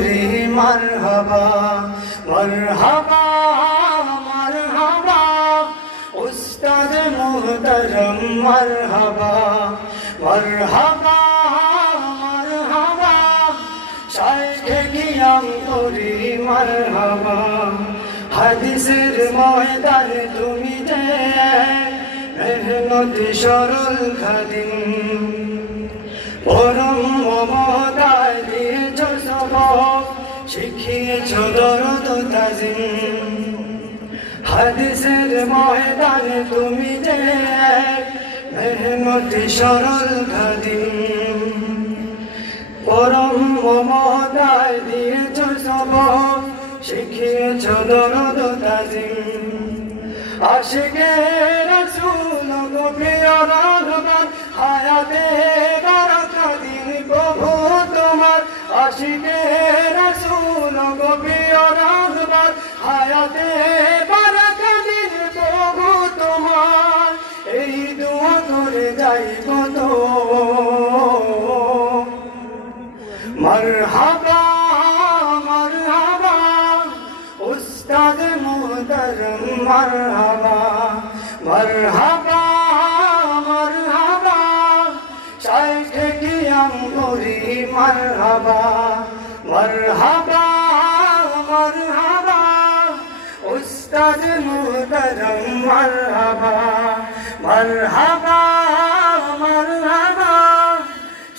করি মারহাবা মারহাবা মারহাবা উস্তাদ মুহতারাম মারহাবা মারহাবা মারহাবা শাইখে কিয়াম করি মারহাবা হাদিসের ময়দানে তুমি যে মেহনতি সরল খাদিম পরম মমতায় দিয়েছ সবক শিখিয়েছ দরদ তাজিম হাদিসের ময়দানে তুমি যে মেহনতি সরল খাদিম পরম মমতায় দিয়েছ সবক শিখিয়েছ দরদ তাজিম আশিকে রাসূল গো প্রিয় রহমান হায়াতে বারাকা দিন প্রভু তোমার আশিকে রাসূল গো প্রিয় রহমান হায়াতে বারাকা দিন প্রভু তোমার এই দোয়া করে যাই কত মারহাবা মারহাবা উস্তাদ মুহতারাম মারহাবা মারহাবা মারহাবা শাইখে কিয়াম করি মারহাবা মারহাবা মারহাবা উস্তাদ মুহতারাম মারহাবা মারহাবা মারহাবা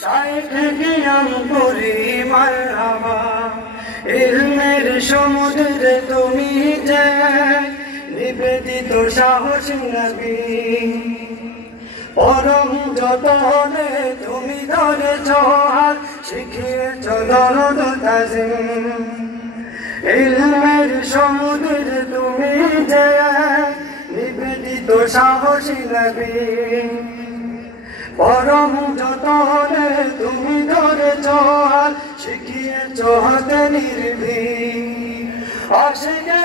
শাইখে কিয়াম করি মারহাবা ইলমের সমুদ্রে তুমি যে নিবেদিত সাহসী নবী পরম যতনে তুমি ধরেছ হাত শিখিয়েছ দরদ তাজিম ইলমের সমুদ্রে তুমি যে নিবেদিত সাহসী নবী পরম যতনে তুমি ধরেছ হাত শিখিয়েছ হাতে নির্ভীক আশিকে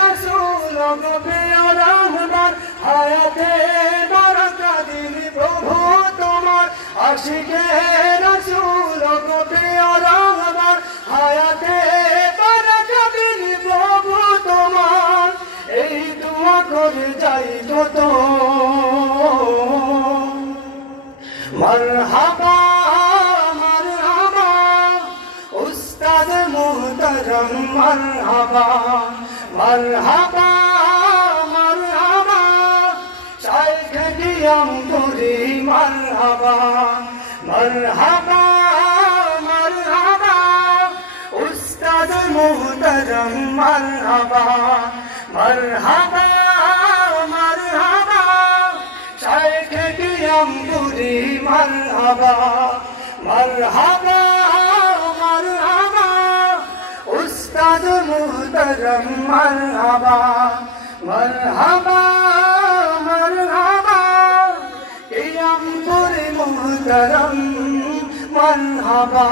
রাসূল গো প্রিয় রহমান হায়াতে বারাকা দিন প্রভু তোমার আশিকে রাসূল গো প্রিয় রহমান হায়াতে বারাকা দিন প্রভু তোমার এই দোয়া করে যাই কত মারহাবা মারহাবা উস্তাদ মুহতারাম মারহাবা মারহাবা মারহাবা শাইখে কিয়াম করি মারহাবা মারহাবা মারহাবা উস্তাদ মুহতারাম মারহাবা মারহাবা মারহাবা শাইখে কিয়াম করি মারহাবা মারহাবা মারহাবা উস্তাদ মুহতারাম মারহাবা মারহাবা মারহাবা কিয়াম করি মুহতারাম মারহাবা।